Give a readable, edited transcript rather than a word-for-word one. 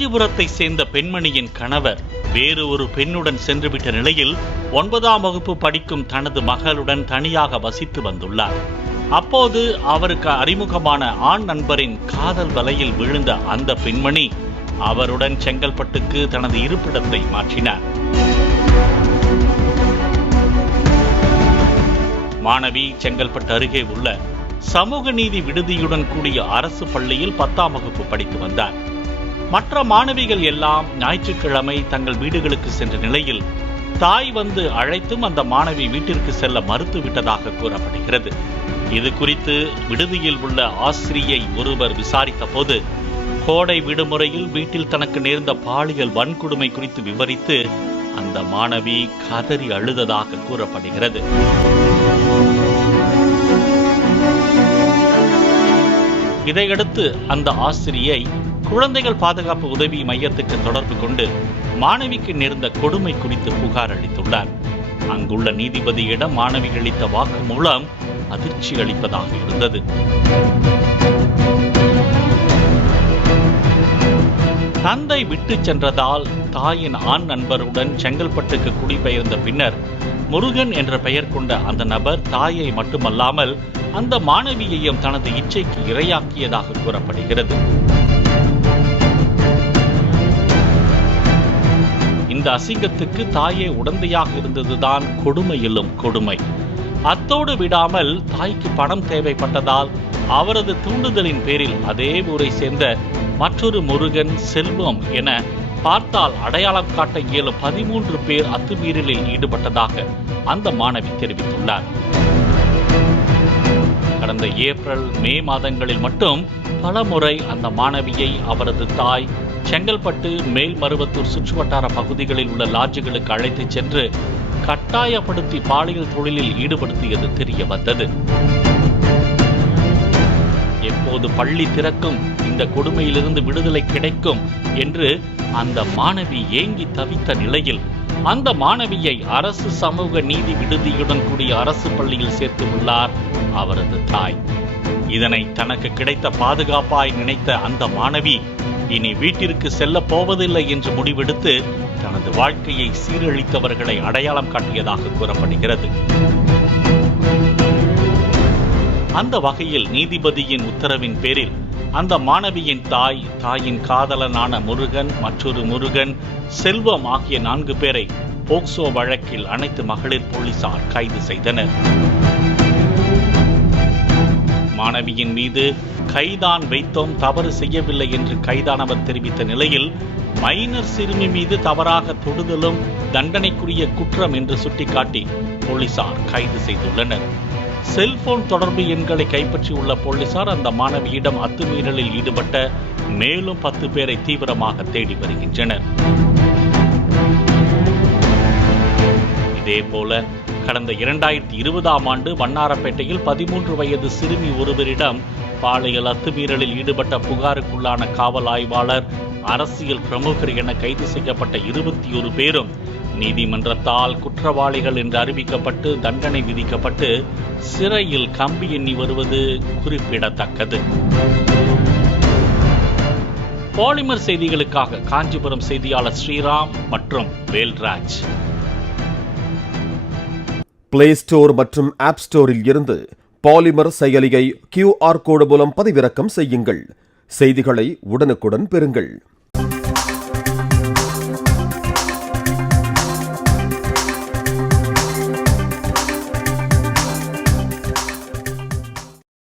காஞ்சிபுரத்தை சேர்ந்த பெண்மணியின் கணவர் வேறு ஒரு பெண்ணுடன் சென்றுவிட்ட நிலையில் 9ஆம் வகுப்பு படிக்கும் தனது மகளுடன் தனியாக வசித்து வந்துள்ளார். அப்போது அவருக்கு அறிமுகமான ஆண் நண்பரின் காதல் வலையில் விழுந்த அந்த பெண்மணி அவருடன் செங்கல்பட்டுக்கு தனது இருப்பிடத்தை மாற்றினார். மாணவி செங்கல்பட்டு அருகே உள்ள சமூக நீதி விடுதியுடன் கூடிய அரசு பள்ளியில் 10ஆம் வகுப்பு படித்து வந்தார். மற்ற மாணவிகள் எல்லாம் ஞாயிற்றுக்கிழமை தங்கள் வீடுகளுக்கு சென்ற நிலையில் தாய் வந்து அழைத்தும் அந்த மாணவி வீட்டிற்கு செல்ல மறுத்துவிட்டதாக கூறப்படுகிறது. இது குறித்து விடுதியில் உள்ள ஆசிரியை ஒருவர் விசாரித்த போது கோடை விடுமுறையில் வீட்டில் தனக்கு நேர்ந்த பாலியல் வன்கொடுமை குறித்து விவரித்து அந்த மாணவி கதறி அழுததாக கூறப்படுகிறது. இதையடுத்து அந்த ஆசிரியை குழந்தைகள் பாதுகாப்பு உதவி மையத்துக்கு தொடர்பு கொண்டு மாணவிக்கு நேர்ந்த கொடுமை குறித்து புகார் அளித்துள்ளார். அங்குள்ள நீதிபதியிடம் மாணவி அளித்த வாக்குமூலம் அதிர்ச்சி அளிப்பதாக இருந்தது. தந்தை விட்டு சென்றதால் தாயின் ஆண் நண்பருடன் செங்கல்பட்டுக்கு குடிபெயர்ந்த பின்னர் முருகன் என்ற பெயர் கொண்ட அந்த நபர் தாயை மட்டுமல்லாமல் அந்த மாணவியையும் தனது இச்சைக்கு இரையாக்கியதாக கூறப்படுகிறது. இந்த அசிங்கத்துக்கு தாயே உடந்தையாக இருந்ததுதான் கொடுமையிலும் கொடுமை. அத்தோடு விடாமல் தாய்க்கு பணம் தேவைப்பட்டதால் அவரது தூண்டுதலின் பேரில் அதே ஊரை சேர்ந்த மற்றொரு முருகன், செல்வம் என பார்த்தால் அடையாளம் காட்ட இயலும் 13 பேர் அத்துமீறலில் ஈடுபட்டதாக அந்த மாணவி தெரிவித்துள்ளார். கடந்த ஏப்ரல், மே மாதங்களில் மட்டும் பலமுறை அந்த மாணவியை அவரது தாய் செங்கல்பட்டு, மேல்மருவத்தூர் சுற்றுவட்டார பகுதிகளில் உள்ள லாட்ஜுகளுக்கு அழைத்துச் சென்று கட்டாயப்படுத்தி பாலியல் தொழிலில் ஈடுபடுத்தியது தெரிய வந்தது. எப்போது பள்ளி திறக்கும், இந்த கொடுமையிலிருந்து விடுதலை கிடைக்கும் என்று அந்த மாணவி ஏங்கி தவித்த நிலையில் அந்த மாணவியை அரசு சமூக நீதி விடுதியுடன் கூடிய அரசு பள்ளியில் சேர்த்து உள்ளார் அவரது தாய். இதனை தனக்கு கிடைத்த பாதுகாப்பாய் நினைத்த அந்த மாணவி இனி வீட்டிற்கு செல்ல போவதில்லை என்று முடிவெடுத்து தனது வாழ்க்கையை சீரழித்தவர்களை அடையாளம் காட்டியதாக கூறப்படுகிறது. அந்த வகையில் நீதிபதியின் உத்தரவின் பேரில் அந்த மாணவியின் தாய், தாயின் காதலனான முருகன், மற்றொரு முருகன், செல்வம் ஆகிய 4 பேரை போக்சோ வழக்கில் அனைத்து மகளிர் போலீசார் கைது செய்தனர். மாணவியின் மீது கைதான் வைத்தோம், தவறு செய்யவில்லை என்று கைதானவர் தெரிவித்த நிலையில் மைனர் சிறுமி மீது தவறாக தொடுதலும் தண்டனைக்குரிய குற்றம் என்று சுட்டிக்காட்டி போலீசார் கைது செய்துள்ளனர். செல்போன் தொடர்பு எண்களை கைப்பற்றியுள்ள போலீசார் அந்த மாணவியிடம் அத்துமீறலில் ஈடுபட்ட மேலும் 10 பேரை தீவிரமாக தேடி வருகின்றனர். இதேபோல கடந்த 2020ஆம் ஆண்டு வண்ணாரப்பேட்டையில் 13 வயது சிறுமி ஒருவரிடம் பாலியல் அத்துமீறலில் ஈடுபட்ட புகாருக்குள்ளான காவல் ஆய்வாளர், அரசியல் பிரமுகர் என கைது செய்யப்பட்ட 21 பேரும் நீதிமன்றத்தால் குற்றவாளிகள் என்று அறிவிக்கப்பட்டு தண்டனை விதிக்கப்பட்டு சிறையில் கம்பி எண்ணி வருவது குறிப்பிடத்தக்கது. பாலிமர் செய்திகளுக்காக காஞ்சிபுரம் செய்தியாளர் ஸ்ரீராம் மற்றும் வேல்ராஜ். பிளே ஸ்டோர் மற்றும் ஆப் ஸ்டோரில் இருந்து பாலிமர் செயலியை QR கோடு மூலம் பதிவிறக்கம் செய்யுங்கள். செய்திகளை உடனுக்குடன் பெறுங்கள்.